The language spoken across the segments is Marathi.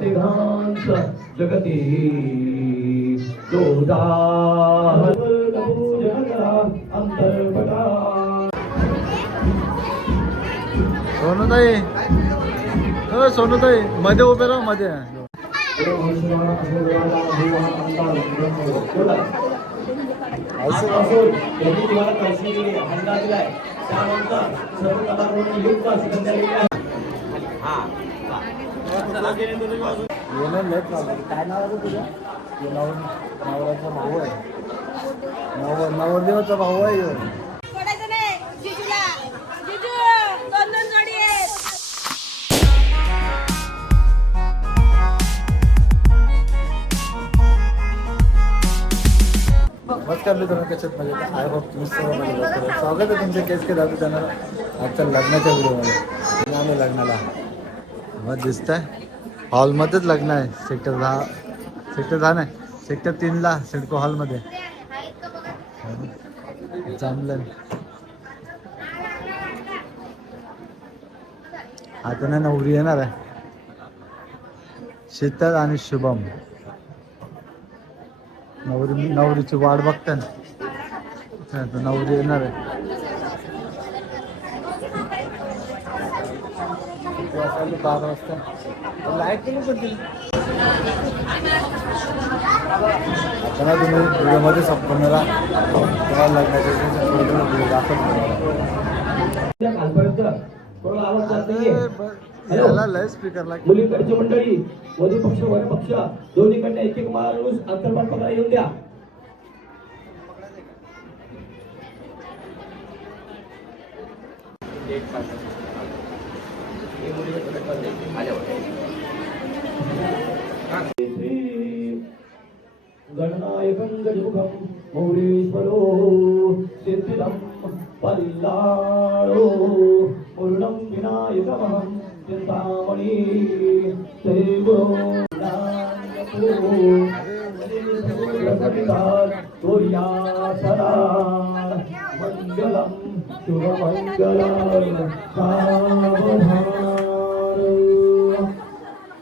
तिघांच जगती सोनूताई. हो सोनूताई मध्ये उभे राहा मध्ये. त्यानंतर सर्व कलाकारांनी युक्त लेट काय नाव आहे तुझं हे नवऱ्याचा भाऊ आहे नवर नवरदेवाचा भाऊ आहे? कशात म्हणजे आय होप तुम्ही सर्व माझ्या स्वागत आहे तुमच्या केस के दादू चॅनल आजच्या लग्नाच्या व्हिडिओमध्ये. आम्ही लग्नाला मग दिसत आहे हॉलमध्येच लग्न आहे. सेक्टर दहा. सेक्टर दहा नाही. सेक्टर तीनला सिडको हॉलमध्ये जमलं आता नाही नवरी येणार आहे. शीतल आणि शुभम. नवरी नवरीची वाट बघते ना. नवरी येणार आहे. वाजता आली? बारा वाजता. लाइट केली पण दिली. चला तुम्ही व्हिडिओमध्ये लग्नाच्या दाखवतो याला लय स्पीकर मुलीकडची मंडळी वधू पक्ष वर पक्ष दोन्हीकडनं एक एक माणूस अंतर्भाग पकडा येऊन द्या. गणनायकं गजमुखं मौरीश्वरो सिद्धिदं पल्लाळो पूर्णं विनायकमहं चिन्तामणि दैवो सदा मङ्गलं शुभमङ्गलं भूषण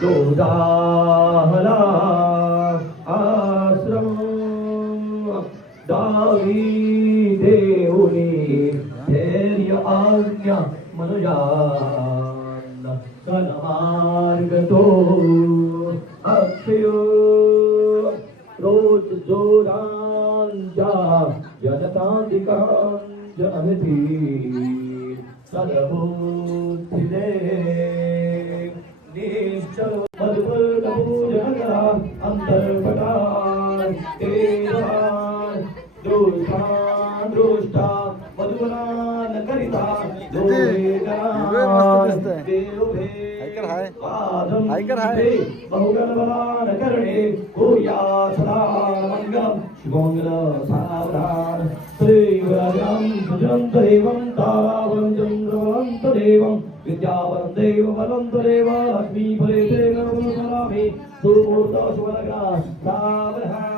Dodala. दृष्टा दृष्टा मधुरान करिता करणे सदा मंगलम शुभमंगल सावधान देवं चंद्रवंत देवं विद्यावरं देव बलंत देव लक्ष्मी फले सुमूर्त सावधान।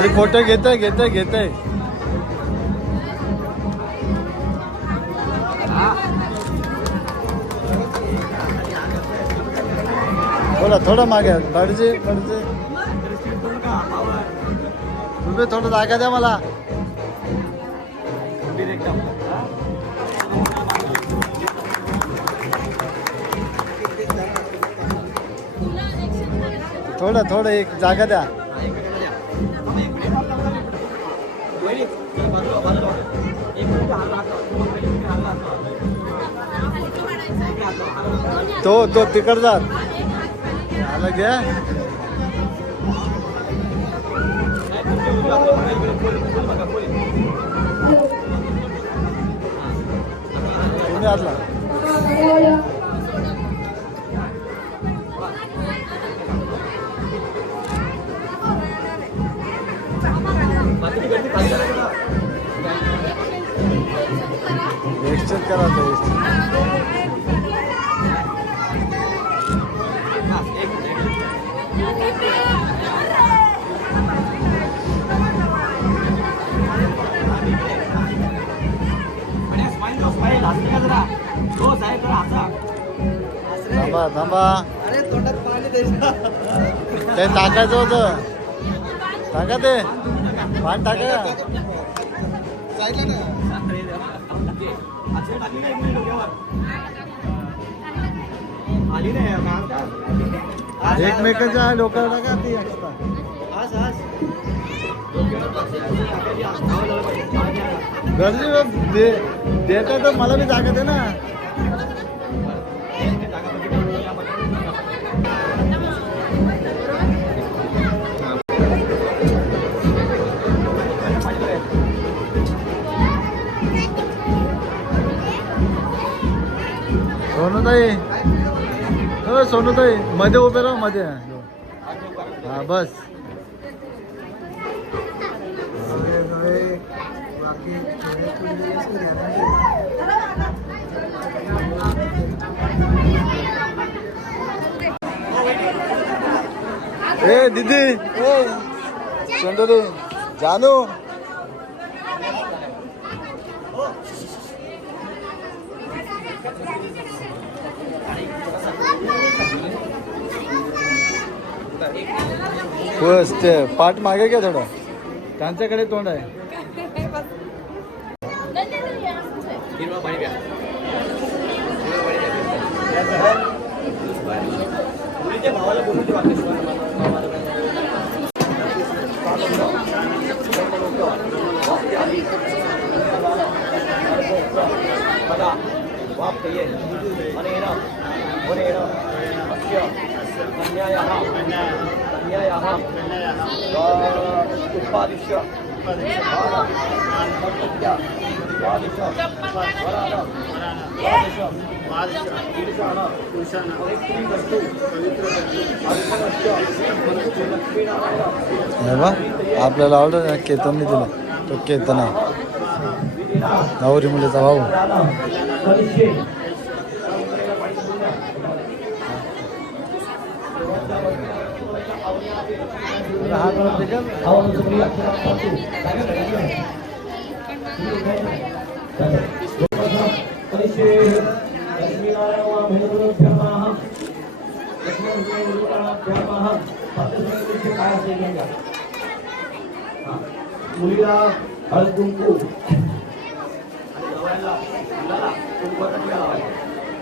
मी फोटो घेत आहे घेत आहे घेत आहे बोला थोडं मागे. बडजे भडजे तुम्ही थोडं जागा द्या मला. थोडं थोडं एक जागा द्या. तो तो तिकड जात आला घ्या तुम्ही आतला एक्सचेंज करा तो exchange. थांबा. ते टाकायचं होतं. टाका ते. पाणी टाका. एकमेकांच्या डोक्यावर टाका ती extra. दे देता तर मला बी जागा दे ना. सोनूताई. हो सोनूताई. मध्ये उभे राहा मध्ये. हा बस. ए दीदी. ए सुंदरी जानू. बस ते पाठ मागे घ्या थोडं त्यांच्याकडे तोंड आहे भावाला बोलून ते वाटते बघा वाप ये अनेन गुणेन अस्य कन्यायाः कन्यायाः उत्पादिश्य उत्पादिश्य हे बा आपल्याला ऑर्डर केतनने दिला तो केतन आहे नवरी मुलीचा भाऊ हात वरती कर. मुलीला हळद कुंकू. परिवारस्य सूर्यमाता सूर्यमाते हे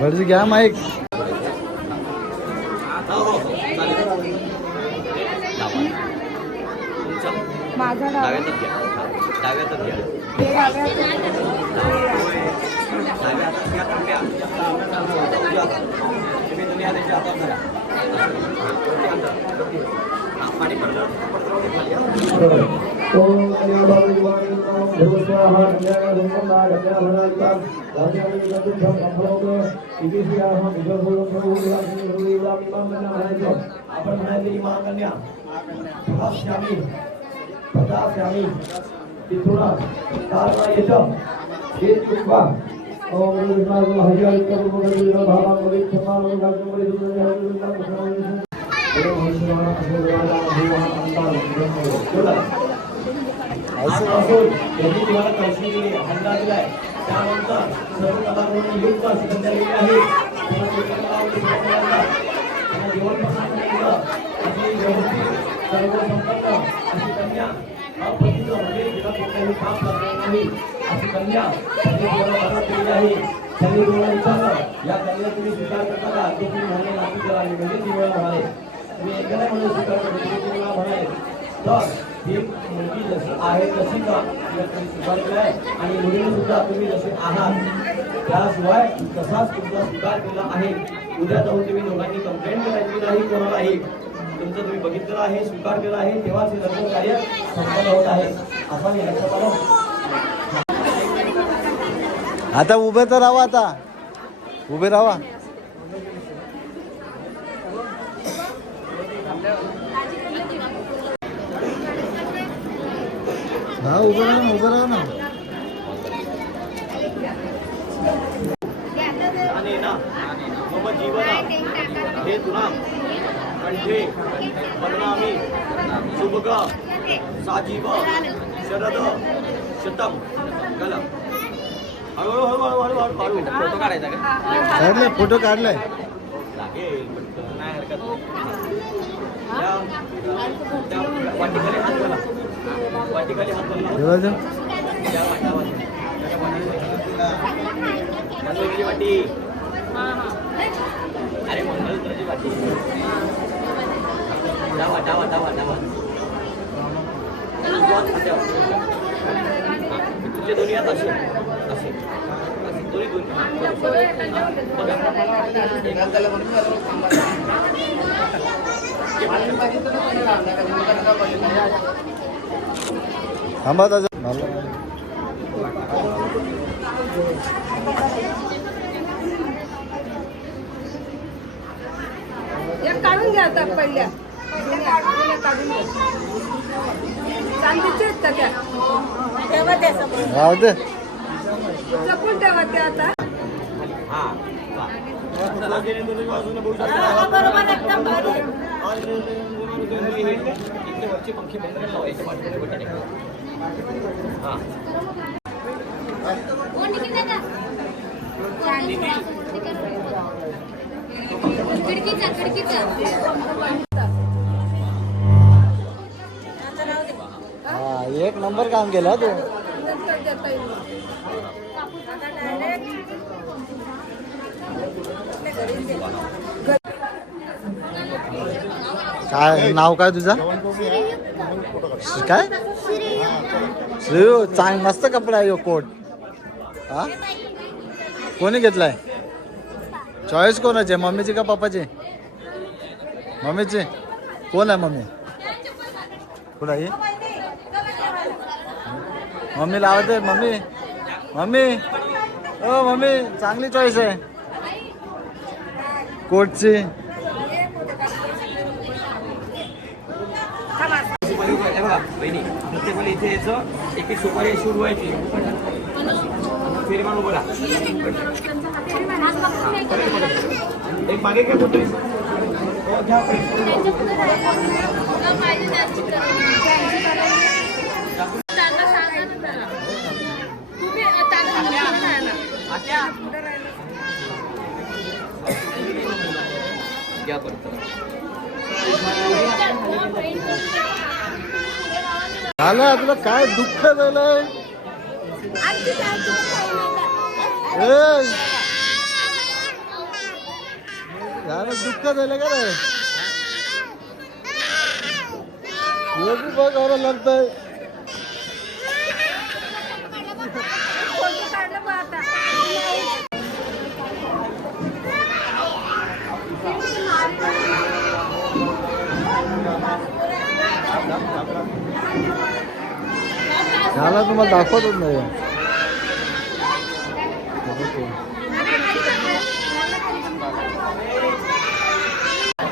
भटजी घ्या माईक माझा डावा डाव्यातच घ्या. डाव्यातच घ्या. पाणी पडलं पडलं खाली हा. असून त्यांनी तुम्हाला पैसे दिले हंडा दिलाय त्यानंतर सर्व कलाकारांनी युक्त असं आहे तुम्हाला अशी कन्या अप्रतिम म्हणजे कुठल्याही काम करणार नाही अशी कन्या त्यांनी आहे त्यांनी तुम्हाला विचारलं या कन्या तुम्ही स्वीकार करता का तो तुम्ही म्हणाले नाती म्हणजे वेळा म्हणाले तुम्ही म्हणून स्वीकार करतो तुम्ही म्हणाले तर ही मुलगी जशी आहे तशी का? तिला तुम्ही स्वीकार केलाय आणि मुलीने सुद्धा तुम्ही जसे आहात त्याशिवाय तसाच तुमचा स्वीकार केला आहे. उद्या जाऊन तुम्ही दोघांनी कंप्लेंट करायची नाही कोणालाही तुमचं तुम्ही बघितलेलं आहे स्वीकार केला आहे तेव्हाच हे लग्न कार्य संपन्न होत आहे. असा मी लक्षात आता उभे तर राहा आता. उभे राहा. हा उभं राहा ना उभं राहा ना. हे तुना कंठे परिणामी शुभग साजीव शरद शतम कल हळूहळू हळूहळू हळूहळू हळू फोटो काढायचा का? काढलाय फोटो काढलाय. लागेल नाही हरकत देवाचं वाटी अरे मंगळसूत्राची वाटी डावा डावा डावा डावा दोन दोन्ही हात असे असे दोन्ही दोन्ही थांबा दादा. मला एक काढून घ्या आता पहिल्या. चांदीचे आहेत का त्या? ठेवा त्या राहू दे. जपून ठेवा त्या आता. हा, बरोबर एकदम भारी इकडे वरचे पंखे बंद करायला लावायचे पाठीमागे बटन आहे. हा. खिडकीचा खिडकीचा हा एक नंबर काम केलं हा तू नंतर देता येईल आता डायरेक्ट काय नाव काय तुझं? काय? श्रेयू चांग मस्त कपडा आहे कोट. हा? कोणी घेतलाय? चॉईस कोणाची? आहे मम्मीची का पप्पाची? मम्मीची? कोण आहे मम्मी? कुठं आहे मम्मी लावते मम्मी. मम्मी. ओ मम्मी चांगली चॉईस आहे. कोटची सुपारी उभं- हे बघा, वहिनी, प्रत्येक वेळी इथे यायचं. एक एक सुपारी अशी उडवायची. फेरी मारून उभं राहा. एक मागे काय बोलतोय घ्या परत. झालं तुला काय दुःख झालंय! झालं दुःख झालं का रे बी बघ एवढं लागतंय बा आता झाला तुम्हाला दाखवतच नाही.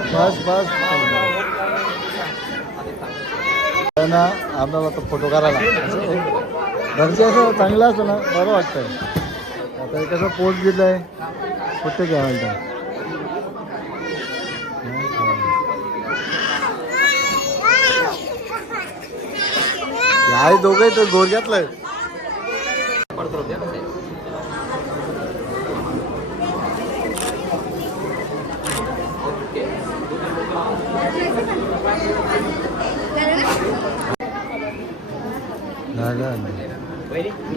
बस बस. ना आपल्याला तो फोटो काढायला. घरचे असं चांगलं असतं ना बरं वाटतंय. आता कसं कसं पोच दिलंय कुठे घ्यायला आहे दोघे तर गोरग्यातलं पडतो द्या झालं वहिनी तुम्ही या हॅलो या कोणी पण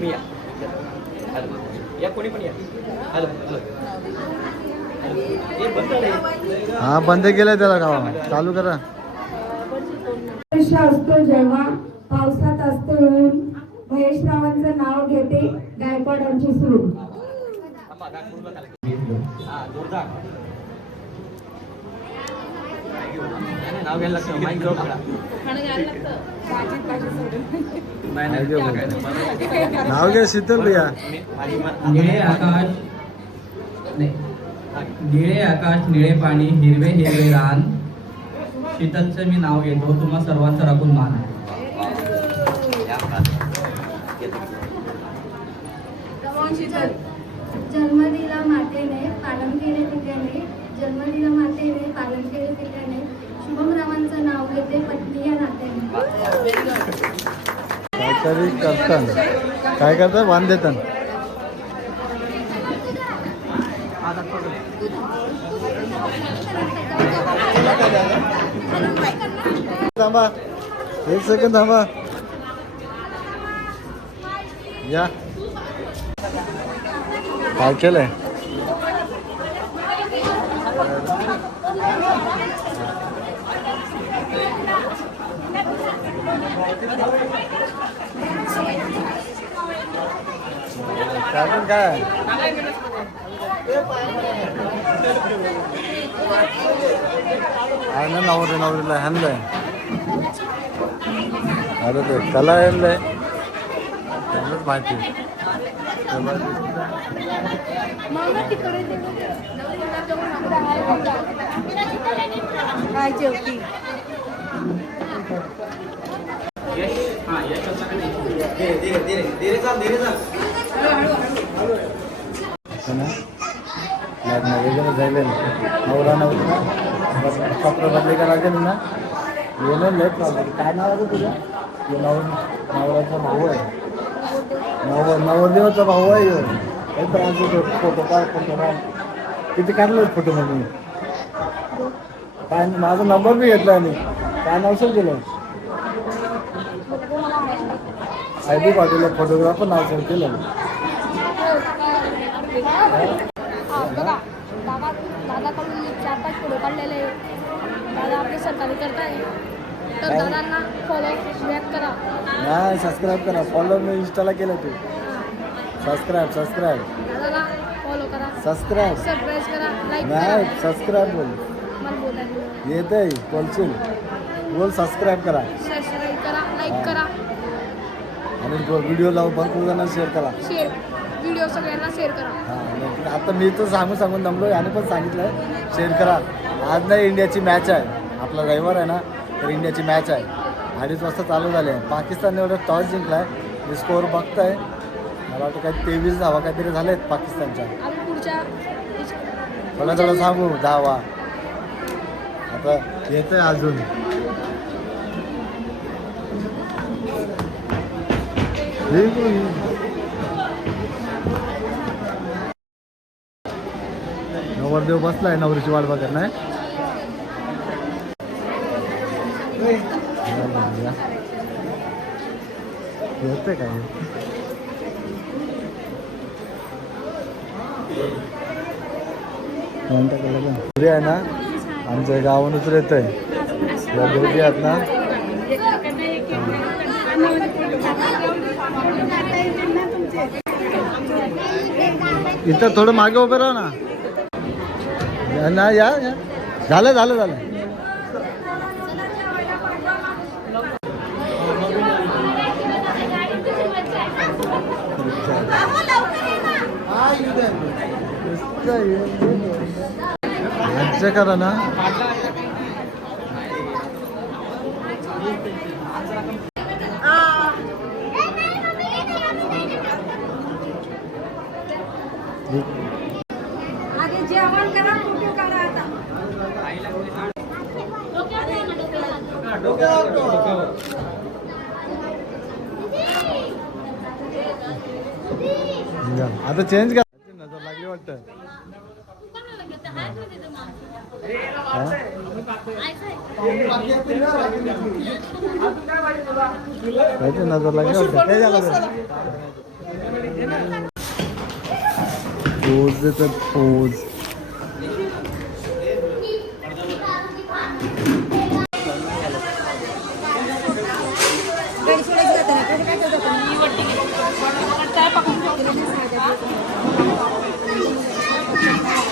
या. हॅलो. Hello hello. हे बंद आहे हा बंद केलंय त्याला गावा चालू करा. असतो जेव्हा पावसात असतो ऊन महेशरावांचं नाव घेते गायकवाडांची सूर थांबा, दाग पूर्ण करा. हा, जोरदार. नाही, नाही, नाव घ्यायला लागतं माईक जवळ पकडा. नाही, नाही, घेऊ. काय नाव घ्या शीतल भैया. निळे आकाश निळे आकाश निळे पाणी हिरवे हिरवे रान. शीतलचं मी नाव घेतो. तुम्हा सर्वांचं राखून मान या बात. येतो. जन्म दिला मातेने पालन केले पित्याने जन्म दिला मातेने पालन केले पित्याने शुभम रामांचं नाव घेते पत्नी या नात्याने. करतात काय करतात वान देतात थांबा. एक सेकंद थांबा. या. काय केलंय. काय काय आहे ना नवरे नवरीला हाणलंय अरे ते कला आणलंय त्यांनाच माहिती. काय जेवती? हा का है वगैरे झाले ना नवरा नवरी. कपडे बदली करायचे ना? येणं लय प्रॉब्लेम काय नाव आहे तुझं? हे नवर नवऱ्याचा भाऊ आहे. नवर नवरदेवाचा भाऊ आहे ह्यो. लय फोटो काय फोटो काढ. किती काढलं फोटो मध्ये काय माझा नंबर बी घेतला आणि काय नाव सर केलं आय डी पाटील फोटोग्राफर नाव सर केलं बघा. दादा दादाकडून चार पाच फोटो काढलेले दादा आपले सरकारी करताय. तर? दादांना फॉलो बॅक करा. नाही सबस्क्राईब करा. फॉलो मी इंस्टाला केलं तू. सबस्क्राईब सबस्क्राईब दादाला फॉलो करा. सबस्क्राईब सरप्राईज करा. लाईक नाही करा. सबस्क्राईब बोल. येत आहे बोलशील. बोल सबस्क्राईब करा. सबस्क्राईब करा. लाईक करा. आणि व्हिडिओ लावून भरपूर जणांना शेअर करा. शेअर व्हिडिओ सगळ्यांना शेअर करा. हा आता मी तर सांगून सांगून दमलो याने पण सांगितलं शेअर करा. आज नाही इंडियाची मॅच आहे. आपला रविवार आहे ना. तर इंडियाची मॅच आहे. अडीच वाजता चालू झाले. पाकिस्तानने एवढं टॉस जिंकलाय. मी स्कोअर बघताय. मला वाटतं काही तेवीस धावा काहीतरी झालेत पाकिस्तानच्या. आम्ही पुढच्या थोडं थोडं सांगू धावा. आता येत आहे अजून. आहे. नवरदेव बसलाय नवरीची वाट बघत नाही. येते काय? पुढे आहे ना आमच्या गावानच येत आहे या दोघी आहेत ना? इथं थोडं मागे उभं राहा ना. या ना या या. झालं झालं झालं. राज्य करा ना. आता? चेंज कर. नजर लागली वाटतं. काहीतरी नजर लागली वाटतं काय झालं पोज देतात पोज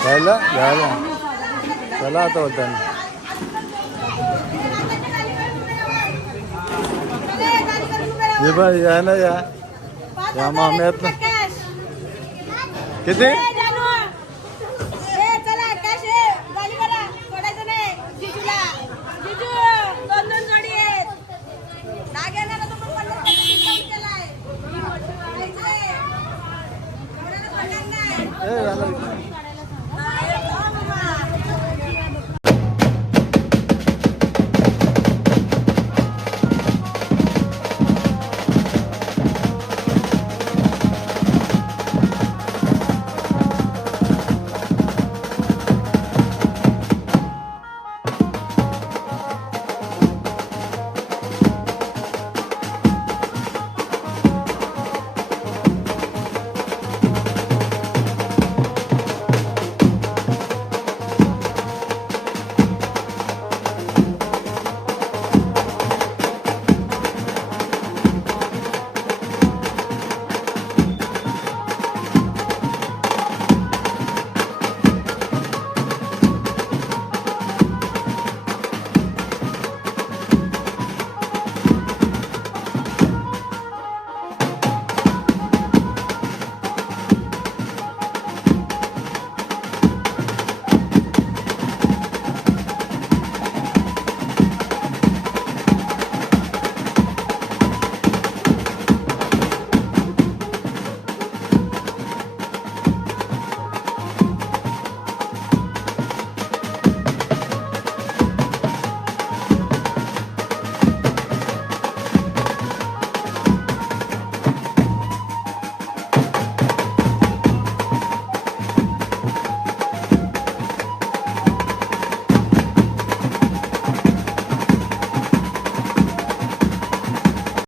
घ्यायला घ्यायला चला आता बोलताना ये बा या ना या या मामे आहेत